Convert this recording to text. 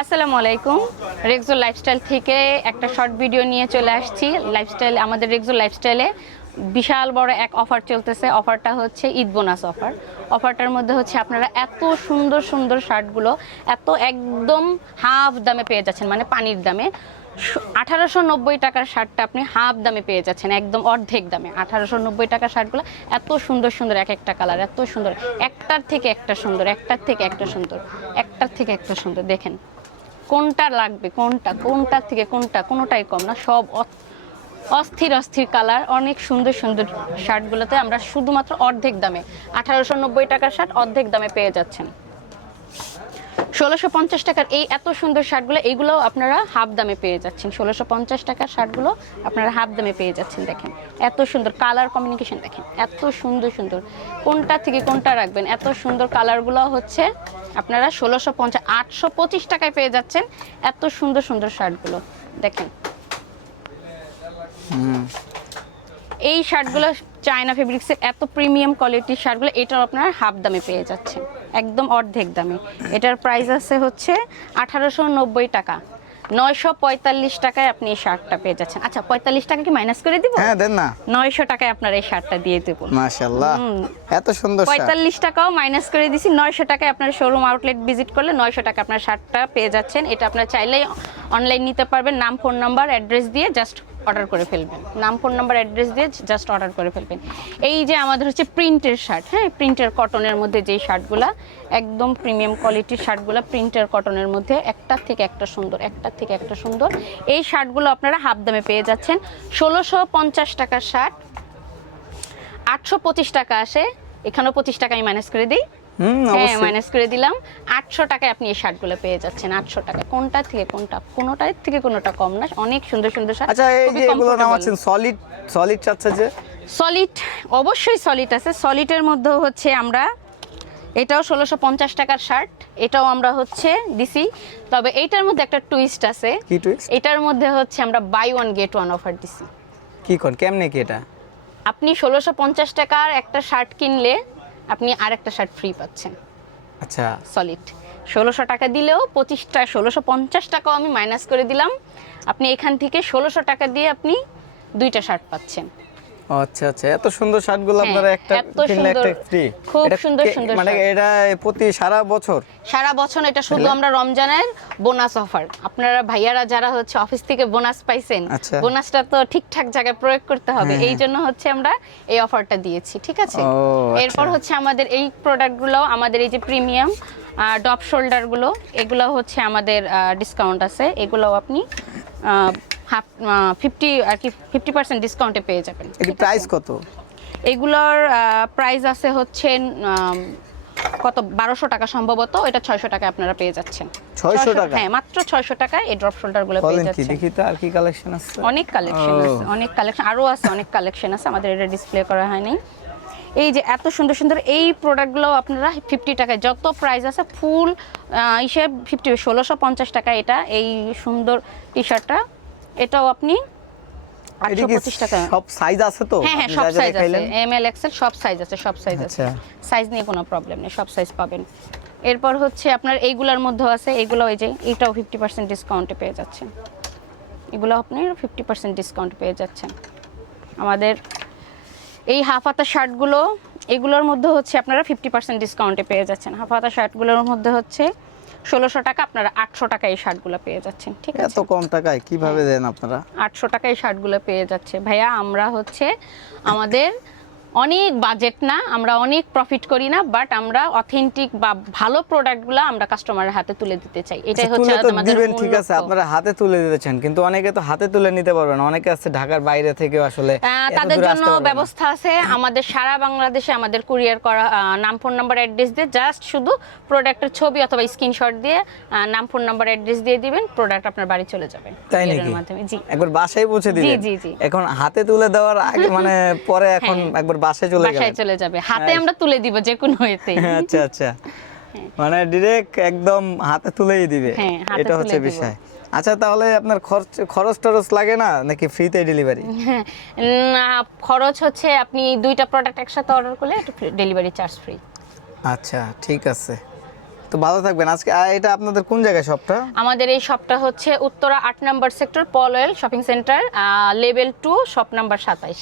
আসসালামু আলাইকুম। রেক্সো লাইফস্টাইল থেকে একটা শর্ট ভিডিও নিয়ে চলে আসছি। লাইফস্টাইল আমাদের রেক্সো লাইফস্টাইলে বিশাল বড় এক অফার চলতেছে। অফারটা হচ্ছে ঈদ বোনাস অফার। অফারটার মধ্যে হচ্ছে আপনারা এত সুন্দর সুন্দর শার্টগুলো একদম হাফ দামে পেয়ে যাচ্ছেন, মানে পানির দামে। 1890 টাকার শার্টটা আপনি হাফ দামে পেয়ে যাচ্ছেন, একদম অর্ধেক দামে। 1890 টাকার শার্টগুলো এত সুন্দর সুন্দর, এক একটা কালার এত সুন্দর, একটার থেকে একটা সুন্দর, একটার থেকে একটা সুন্দর, একটার থেকে একটা সুন্দর। দেখেন কোনটা লাগবে, কোনটার থেকে কোনটা, কোনোটাই কম না, সব অস্থির অস্থির কালার, অনেক সুন্দর সুন্দর শার্টগুলোতে আমরা শুধুমাত্র অর্ধেক দামে 1890 টাকার শার্ট অর্ধেক দামে পেয়ে যাচ্ছেন। 1650 টাকার এই এত সুন্দর শার্টগুলো, এইগুলোও আপনারা হাফ দামে পেয়ে যাচ্ছেন। 1650 টাকার শার্টগুলো আপনারা হাফ দামে পেয়ে যাচ্ছেন। দেখেন এত সুন্দর কালার কম্বিনেশন, দেখেন এত সুন্দর সুন্দর, কোনটা থেকে কোনটা রাখবেন। এত সুন্দর কালারগুলো হচ্ছে আপনারা 1650 825 টাকায় পেয়ে যাচ্ছেন এত সুন্দর সুন্দর শার্টগুলো। দেখেন এই শার্টগুলো চায়না ফেব্রিক্সের এত প্রিমিয়াম কোয়ালিটির শার্টগুলো, এটাও আপনারা হাফ দামে পেয়ে যাচ্ছেন, একদম অর্ধেক দামে। এটার প্রাইস আছে হচ্ছে 1890 টাকা। 945 টাকায় আপনি এই শার্টটা পেয়ে যাচ্ছেন। আচ্ছা 45 টাকা কি মাইনাস করে দিব? হ্যাঁ দেন না। 900 টাকায় আপনার এই শার্টটা দিয়ে দেব। মাশাআল্লাহ এত সুন্দর শার্ট। 45 টাকাও মাইনাস করে দিছি। 900 টাকায় আপনার শোরুম আউটলেট ভিজিট করলে 900 টাকা আপনার শার্টটা পেয়ে যাচ্ছেন। এটা আপনার চাইলেই অনলাইন নিতে পারবেন। নাম, ফোন নাম্বার, অ্যাড্রেস দিয়ে জাস্ট অর্ডার করে ফেলবেন। নাম, ফোন নাম্বার, অ্যাড্রেস দিয়ে জাস্ট অর্ডার করে ফেলবেন। এই যে আমাদের হচ্ছে প্রিন্টের শার্ট, হ্যাঁ প্রিন্টের কটনের মধ্যে যেই শার্টগুলো একদম প্রিমিয়াম কোয়ালিটির শার্টগুলো, প্রিন্টের কটনের মধ্যে একটার থেকে একটা সুন্দর, একটার থেকে একটা সুন্দর। এই শার্টগুলো আপনারা হাফ দামে পেয়ে যাচ্ছেন। 1650 টাকার শার্ট 825 টাকা আসে, এখানেও 25 টাকা আমি মাইনাস করে দিই। হ্যাঁ মাইনাস করে দিলাম। 800 টাকায় আপনি এই শার্টগুলো পেয়ে যাচ্ছেন। 800 টাকা, কোনটা থেকে কোনটা, কোনোটার থেকে কোনোটা কম না, অনেক সুন্দর সুন্দর শার্ট। আচ্ছা এই যে এগুলো নাম আছে সলিড, সলিড চাচ্ছে যে সলিড, অবশ্যই সলিড আছে। সলিডের মধ্যে হচ্ছে আমরা এটাও 1650 টাকার শার্ট, এটাও আমরা হচ্ছে দিছি। তবে এইটার মধ্যে একটা টুইস্ট আছে। কি টুইস্ট? এটার মধ্যে হচ্ছে আমরা buy one get one offer দিছি। কি কোন কেমনে কি এটা? আপনি 1650 টাকার একটা শার্ট কিনলে আপনি আরেকটা শার্ট ফ্রি পাচ্ছেন। আচ্ছা সলিড 1600 টাকা দিলেও 25টা 1650 টাকাও আমি মাইনাস করে দিলাম। আপনি এখান থেকে 1600 টাকা দিয়ে আপনি দুইটা শার্ট পাচ্ছেন। আচ্ছা আচ্ছা এত সুন্দর শার্টগুলো আপনারা একটা কিনলে একটা ফ্রি, খুব সুন্দর সুন্দর। মানে এটা প্রতি সারা বছর এটা শুধু আমরা রমজানের বোনাস অফার। আপনারা ভাইয়ারা যারা হচ্ছে অফিস থেকে বোনাস পাইছেন, বোনাসটা তো ঠিকঠাক জায়গায় প্রয়োগ করতে হবে, এই জন্য হচ্ছে আমরা এই অফারটা দিয়েছি, ঠিক আছে? এরপর হচ্ছে আমাদের এই প্রোডাক্টগুলো, আমাদের এই যে প্রিমিয়াম ডপ শোল্ডারগুলো, এগুলো হচ্ছে আমাদের ডিসকাউন্ট আছে। এগুলো আপনি 50% ডিসকাউন্টে পেয়ে যাবেন। এর প্রাইস কত? এগুলোর প্রাইস আছে হচ্ছে কত 1200 টাকা সম্ভবত। এটা 600 টাকা আপনারা পেয়ে যাচ্ছেন। 600 টাকা? হ্যাঁ মাত্র 600 টাকায় এই ড্রপ শোল্ডারগুলো পেয়ে যাচ্ছেন। দেখি তো আর কি কালেকশন আছে। অনেক কালেকশন আছে, অনেক কালেকশন আরো আছে, অনেক কালেকশন আছে, আমাদের এটা ডিসপ্লে করা হয়নি। এই যে এত সুন্দর সুন্দর এই প্রোডাক্টগুলো আপনারা 50 টাকায়, যত প্রাইস আছে ফুল হিসেব 1650 টাকা। এটা এই সুন্দর টি শার্টটা, এটাও আপনি 825 টাকা। সব সাইজ আছে তো? হ্যাঁ হ্যাঁ সব সাইজ আছে, এম এল এক্সেল সব সাইজ আছে, সব সাইজ আছে। সাইজ নিয়ে কোনো প্রবলেম নেই, সব সাইজ পাবেন। এরপর হচ্ছে আপনার এইগুলোর মধ্যে আছে, এগুলো এই যে এটাও 50% ডিসকাউন্টে পেয়ে যাচ্ছেন। এগুলো আপনি 50% ডিসকাউন্ট পেয়ে যাচ্ছেন। আমাদের এই হাফ হাতা শার্টগুলো, এগুলোর মধ্যে হচ্ছে আপনারা 50% ডিসকাউন্টে পেয়ে যাচ্ছেন। হাফ হাতা শার্টগুলোর মধ্যে হচ্ছে 1600 টাকা, আপনারা 800 টাকায় এই শার্টগুলো পেয়ে যাচ্ছেন, ঠিক আছে? এত কম টাকায় কিভাবে দেন আপনারা? 800 টাকায় এই শার্টগুলো পেয়ে যাচ্ছে। ভাইয়া আমরা হচ্ছে আমাদের অনেক বাজেট না, আমরা অনেক প্রফিট করি না, বাট আমরা অথেন্টিক বা ভালো প্রোডাক্টগুলো আমরা কাস্টমারের হাতে তুলে দিতে চাই। এটাই হচ্ছে আমাদের মূল লক্ষ্য। ঠিক আছে আপনারা হাতে তুলে দিতেছেন, কিন্তু অনেকে তো হাতে তুলে নিতে পারবে না, অনেকে আছে ঢাকার বাইরে থেকে আসলে তাদের জন্য ব্যবস্থা আছে। আমাদের সারা বাংলাদেশে আমাদের কুরিয়ার করা, নাম, ফোন নাম্বার, অ্যাড্রেস দিয়ে জাস্ট শুধু প্রোডাক্টের ছবি অথবা স্ক্রিনশট দিয়ে নাম, ফোন নাম্বার, অ্যাড্রেস দিয়ে দিবেন, প্রোডাক্ট আপনার বাড়ি চলে যাবে। তাই নাকি? জি একবার বাসায় পৌঁছে দিবেন? জি জি জি। এখন হাতে তুলে দেওয়ার আগে মানে পরে এখন একবার বাসায় চলে যাবে, হাতে আমরা তুলে দিব যে কোনো হইতে। আচ্ছা আচ্ছা মানে ডাইরেক্ট একদম হাতে তুলেই দিবে, এটা হচ্ছে বিষয়। আচ্ছা তাহলে আপনার খরচ টরচ লাগে না নাকি ফ্রিতে ডেলিভারি? না খরচ হচ্ছে আপনি দুইটা প্রোডাক্ট একসাথে অর্ডার করলে একটু ডেলিভারি চার্জ ফ্রি। আচ্ছা ঠিক আছে। তো ভালো থাকবেন। আজকে এটা আপনাদের কোন জায়গায় শপটা? আমাদের এই শপটা হচ্ছে Uttara 8 number sector Polwel shopping centre, level 2, shop number 27।